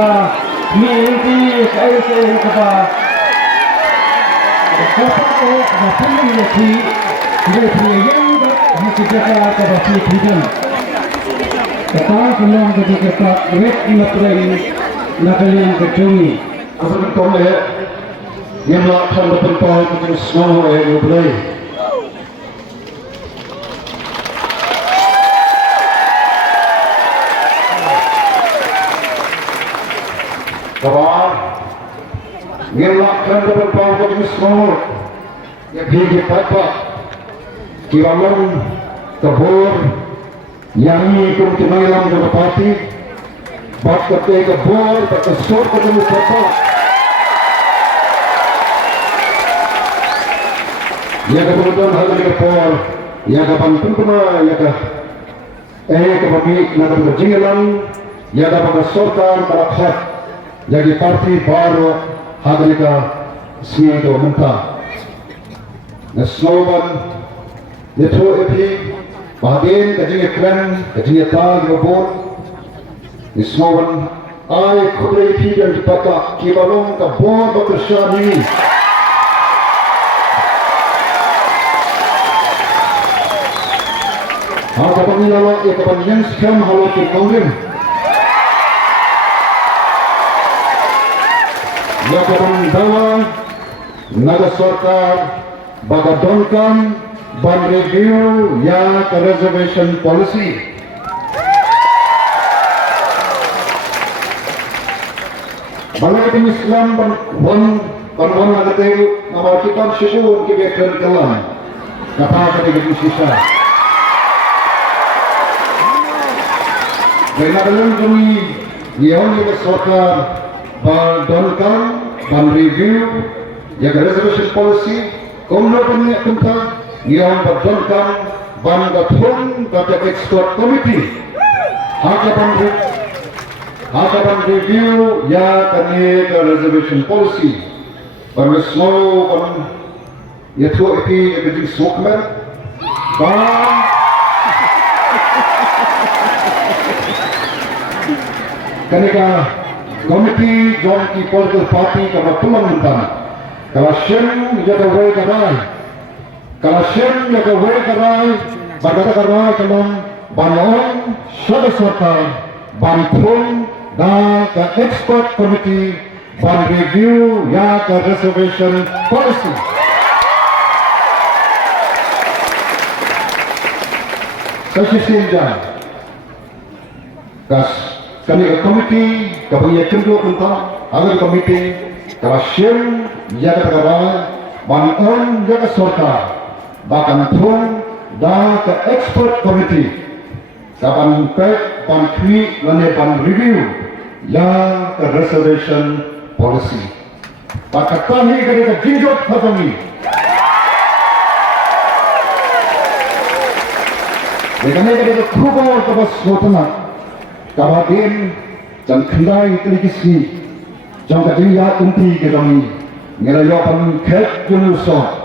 ka mienti kai se ka pa ko ko na pun ni thi ni thi yang da ni ki ka ka ba thi thi dan kata kelang ke kita wet na prai na kalian ke tumi apa to le yang la thon da pen pa ku snow e no play kawan yang la thon da pen pa ku snow ya bhi papa kiramon kabur yang ini kumpul Nongïalam juga parti, bak kata kabur, bak kesor ketemu papa. Ya kemudian hal ini kapal, ya kapan pun ya kah, kami nak jingïalang, ya kapan kesorkan berakhir, jadi parti baru hari ini sini itu mentah. Nesnoban, itu hadien jingïalang jingïalang robot ismawan ai khudai phi dan dipata kibalong ka bon bekerja ni apa pengalaman yang scam halau ke kongren ya kapan dawa naga sarkar bagadonkan ban review ya ke reservation policy balai Islam ban ada tahu nama kitab syukur ke bekal kalam kata kata sisa Karena dalam kami yang ini sarkar badonkan ban review ya ke reservation policy komno punya tentang yang badonkan ban gathung kata expert committee hakapan review ya kami ke reservation policy ban semua ban ya tu itu yang sokmer ban Ketika komiti John ki political party kama tumantan kalau shen jaga way karai kalau shen jaga way karai berkata karai kalau banon sada sarkar banpun dan ke expert committee ban review ya ke reservation policy saya sinjang kas kami ke komiti kepunya kendua tentang agar komiti kalau shen jaga karai banon jaga sarkar bahkan pun dan ke expert committee kapan pek ban tweet dan ban review yang ke reservation policy. Pakat kami ketika Nongjop kami. Dengan ketika kubur kebas kotana, kabatin dan kendai terikisi, jangan kejadian unti kami. Ngelayapan kek jenusan.